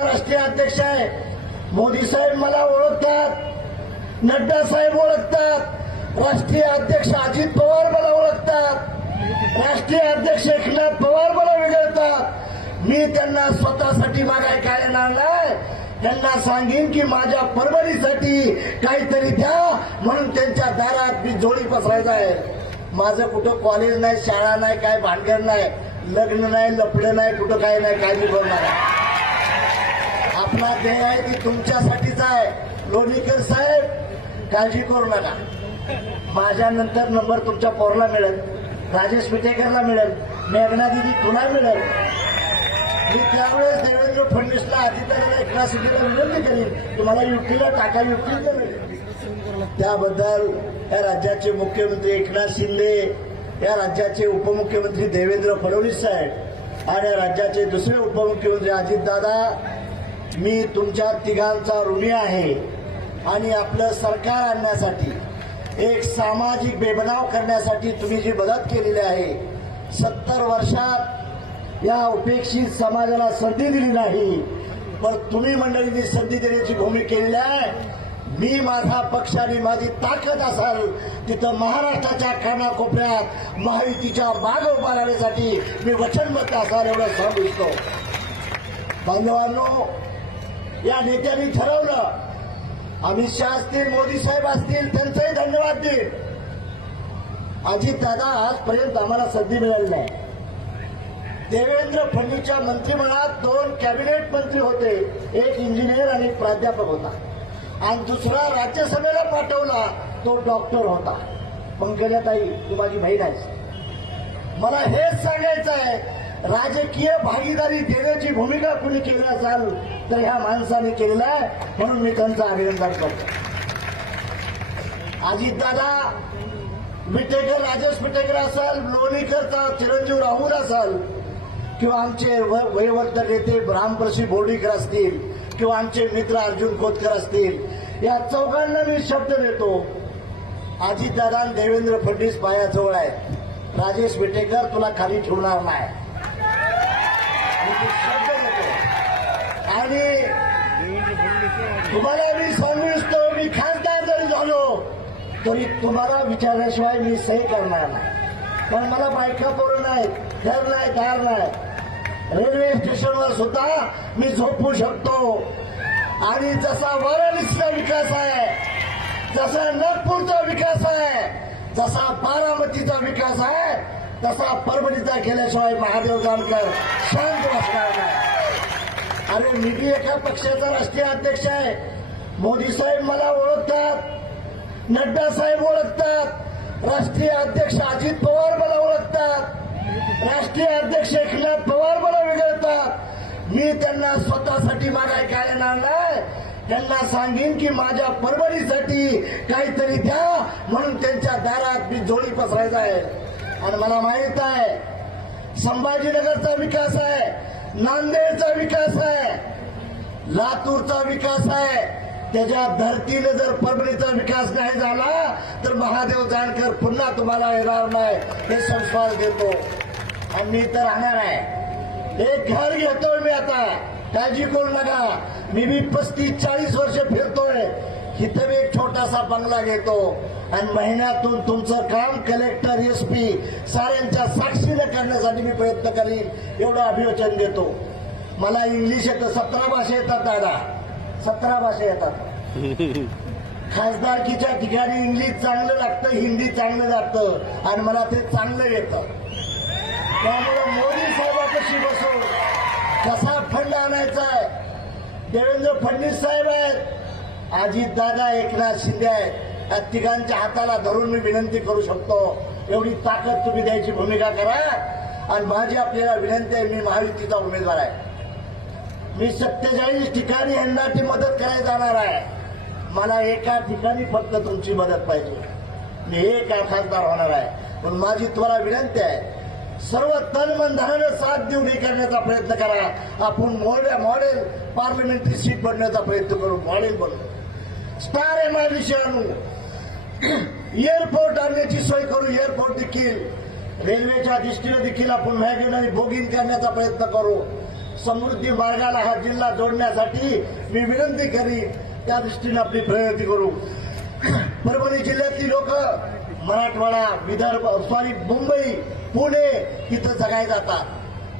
राष्ट्रीय अध्यक्ष आहे. मोदी साहेब मला ओळखतात. नड्डा साहेब ओळखतात. राष्ट्रीय अध्यक्ष अजित पवार मला ओळखतात. राष्ट्रीय अध्यक्ष एकनाथ पवार मला विघळतात मी त्यांना स्वतःसाठी मागाय काय येणार नाही. त्यांना सांगेन की माझ्या परभणीसाठी काहीतरी द्या म्हणून त्यांच्या दारात मी जोडी पसरायचा आहे. माझं कुठं कॉलेज नाही शाळा नाही काय भांडण नाही. लग्न नाही लपडं नाही कुठं काय नाही काय मी बोलणार आहे आपला ध्येय आहे ती तुमच्यासाठीच आहे लोणीकर साहेब काळजी करू नका. माझ्यानंतर नंबर तुमच्या पोरला मिळेल. राजेश विटेकरला मिळेल. मेघना दिदी तुला मिळेल. मी त्यावेळेस देवेंद्र फडणवीसला अधिकाऱ्याला एकनाथ शिंदेला विनंती करीन. तुम्हाला युतीला टाका युक्ती करेल त्याबद्दल या राज्याचे मुख्यमंत्री एकनाथ शिंदे या राज्याचे उपमुख्यमंत्री देवेंद्र फडणवीस साहेब आणि राज्याचे दुसरे उपमुख्यमंत्री अजितदादा मी तुमच्या तिघांचा ऋणी आहे आणि आपलं सरकार आणण्यासाठी एक सामाजिक बेबनाव करण्यासाठी तुम्ही जी मदत केलेली आहे सत्तर वर्षात या उपेक्षित समाजाला संधी दिली नाही. पण तुम्ही मंडळींनी संधी देण्याची भूमिका केलेली आहे. मी माझा पक्ष आणि माझी ताकद असाल तिथं महाराष्ट्राच्या कानाकोपऱ्यात महायुतीच्या माग उभा राहण्यासाठी मी वचनबद्ध असाल एवढं सांगू इच्छितो. बांधवांनो या नेत्यांनी ठरवलं अमित शहा असतील मोदी साहेब असतील त्यांचंही धन्यवाद देईल. अजित दादा आजपर्यंत आम्हाला संधी मिळाली नाही. देवेंद्र फडणवीसच्या मंत्रिमंडळात दोन कॅबिनेट मंत्री होते एक इंजिनियर आणि एक प्राध्यापक होता. आणि दुसरा राज्यसभेला पाठवला तो डॉक्टर होता. पंकजाताई तू माझी बहीण आहेस. मला हेच सांगायचं आहे राजकीय भागीदारी देण्याची भूमिका कुणी केली असाल तर ह्या माणसाने केलेलं आहे म्हणून मी त्यांचं अभिनंदन करतो. अजितदादा विटेकर राजेश विटेकर असाल लोणीकरचा चिरंजीव राहुल असाल किंवा आमचे व- नेते रामप्रसी बोर्डीकर असतील किंवा आमचे मित्र अर्जुन खोतकर असतील या चौघांना मी शब्द देतो. अजितदादा देवेंद्र फडणवीस पायाजवळ आहेत. राजेश विटेकर तुला खाली ठेवणार नाही मी शब्द देतो आणि तुम्हाला मी सांगू इच्छितो मी खासदार जरी झालो तरी तुम्हाला विचारल्याशिवाय मी सही करणार नाही. पण मला बायका पोरं नाही घर नाही दार नाही. रेल्वे स्टेशनवर सुद्धा मी झोपू शकतो. आणि जसा वाराणसीचा विकास आहे जसा नागपूरचा विकास आहे जसा बारामतीचा विकास आहे तसा परभणीचा केल्याशिवाय महादेव जानकर शांत बसणार. अरे मी बी एका पक्षाचा राष्ट्रीय अध्यक्ष आहे. मोदी साहेब मला ओळखतात. नड्डा साहेब ओळखतात. राष्ट्रीय अध्यक्ष अजित पवार मला ओळखतात. राष्ट्रीय अध्यक्ष एकनाथ पवार मला वेगळतात. मी त्यांना स्वतःसाठी मागाय काय येणार नाही त्यांना सांगेन की माझ्या परवडीसाठी काहीतरी द्या म्हणून त्यांच्या दारात मी जोडी पसरायचा आहे. आणि मला माहीत आहे संभाजीनगरचा विकास आहे. नांदेडचा विकास आहे. लातूरचा विकास आहे. त्याच्या धर्तीने जर परभणीचा विकास नाही झाला तर महादेव जानकर पुन्हा तुम्हाला येणार नाही. हे संस्कार देतो. आणि मी तर राहणार आहे. एक घर घेतोय मी आता. काळजी करू नका. मी मी पस्तीस चाळीस वर्ष फिरतोय. इथं मी एक छोटासा बंगला घेतो. आणि महिन्यातून तुमचं काम कलेक्टर एस पी साऱ्यांच्या साक्षीने करण्यासाठी मी प्रयत्न करीन. एवढं अभिवचन देतो. मला इंग्लिश येतं. सतरा भाषा येतात दादा. सतरा भाषा येतात. खासदारकीच्या ठिकाणी इंग्लिश चांगलं लागतं हिंदी चांगलं लागतं आणि मला ते चांगलं येतं. त्यामुळे मोदी साहेबापाशी बसून कसा फंड आणायचा? आहे देवेंद्र फडणवीस साहेब आहेत. अजितदादा एकनाथ शिंदे आहेत. त्या तिघांच्या हाताला धरून मी विनंती करू शकतो. एवढी ताकद तुम्ही द्यायची भूमिका करा. आणि माझी आपल्याला विनंती आहे मी महायुतीचा उमेदवार आहे. मी सत्तेचाळीस ठिकाणी यांना ती मदत करायला जाणार आहे. मला एका ठिकाणी फक्त तुमची मदत पाहिजे. मी एक खासदार होणार आहे. पण माझी तुम्हाला विनंती आहे सर्व तन मन साथ देऊन हे करण्याचा प्रयत्न करा. आपण मोड्या मॉडेल पार्लमेंटरी सीट बनण्याचा प्रयत्न करू. मॉडेल बनू. स्टार एम आय विषय आणू एअरपोर्ट आणण्याची सोय करू. एअरपोर्ट देखील. रेल्वेच्या दृष्टीने देखील आपण व्हॅगन आणि बोगिंग करण्याचा प्रयत्न करू. समृद्धी मार्गाला हा जिल्हा जोडण्यासाठी मी विनंती करी त्या दृष्टीने आपली प्रगती करू. परभणी जिल्ह्यातली लोक मराठवाडा विदर्भ सॉरी मुंबई पुणे इथं जगाय जातात.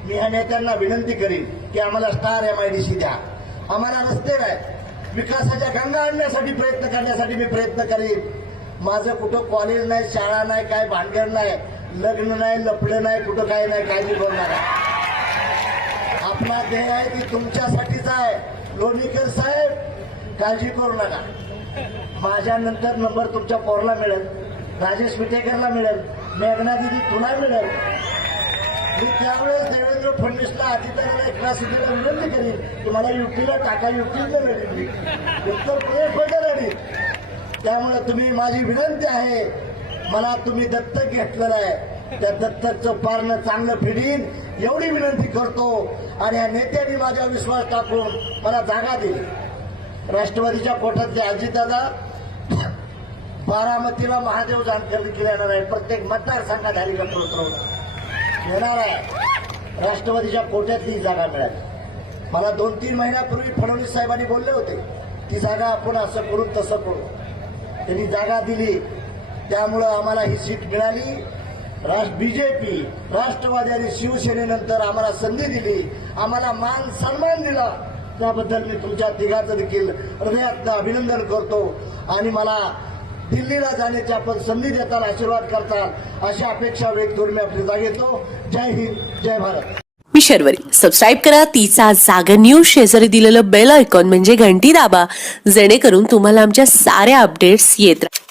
मी ह्या नेत्यांना विनंती करीन की आम्हाला स्टार एमआयडीसी द्या. आम्हाला रस्ते नाही. विकासाच्या गंगा आणण्यासाठी प्रयत्न करण्यासाठी मी प्रयत्न करीन. माझं कुठं कॉलेज नाही शाळा नाही काय भांडण नाही लग्न नाही लपडे नाही कुठं काय नाही काय मी बोलणार आपला ध्येय आहे की तुमच्यासाठीच आहे. लोणीकर साहेब काळजी करू नका. माझ्यानंतर नंबर तुमच्या पोरला मिळेल. राजेश विटेकरला मिळेल. मेघना दिदी तुला मिळेल. मी त्यावेळेस देवेंद्र फडणवीसला अजिताला एकनाथ विनंती करीन तुम्हाला युतीला युपीला टाका युपीला मी उत्तर प्रदेश लढील. त्यामुळे तुम्ही माझी विनंती आहे मला तुम्ही दत्तक घेतलेलं आहे. त्या दत्तकचं पारणं चांगलं फिडीन एवढी विनंती करतो आणि या नेत्यांनी माझा विश्वास टाकून मला जागा दिली. राष्ट्रवादीच्या कोठातले अजितदादा बारामतीला महादेव जानकर देखील येणार आहे. प्रत्येक मतदारसंघात हॅलिकॉप्टर उतरवणार येणार आहे. राष्ट्रवादीच्या कोट्यातली जागा मिळाली. मला दोन तीन महिन्यापूर्वी फडणवीस साहेबांनी बोलले होते ती जागा आपण असं करून तसं करू. त्यांनी जागा दिली. त्यामुळं आम्हाला ही सीट मिळाली. राष्ट्र बीजेपी राष्ट्रवादी आणि शिवसेनेनंतर आम्हाला संधी दिली. आम्हाला मान सन्मान दिला. त्याबद्दल मी तुमच्या तिघाचं देखील हृदयात अभिनंदन करतो. आणि मला दिल्लीला जाण्याची आपण संधी देताल आशीर्वाद करताल अशी अपेक्षा व्यक्त करून मी आपली जागा घेतो. जय हिंद जय भारत. मी शर्वरी. सबस्क्राईब करा तिचा जागर न्यूज शेजारी दिलेलं बेल आयकॉन म्हणजे घंटी दाबा. जेणेकरून तुम्हाला आमच्या साऱ्या अपडेट्स येत राहतील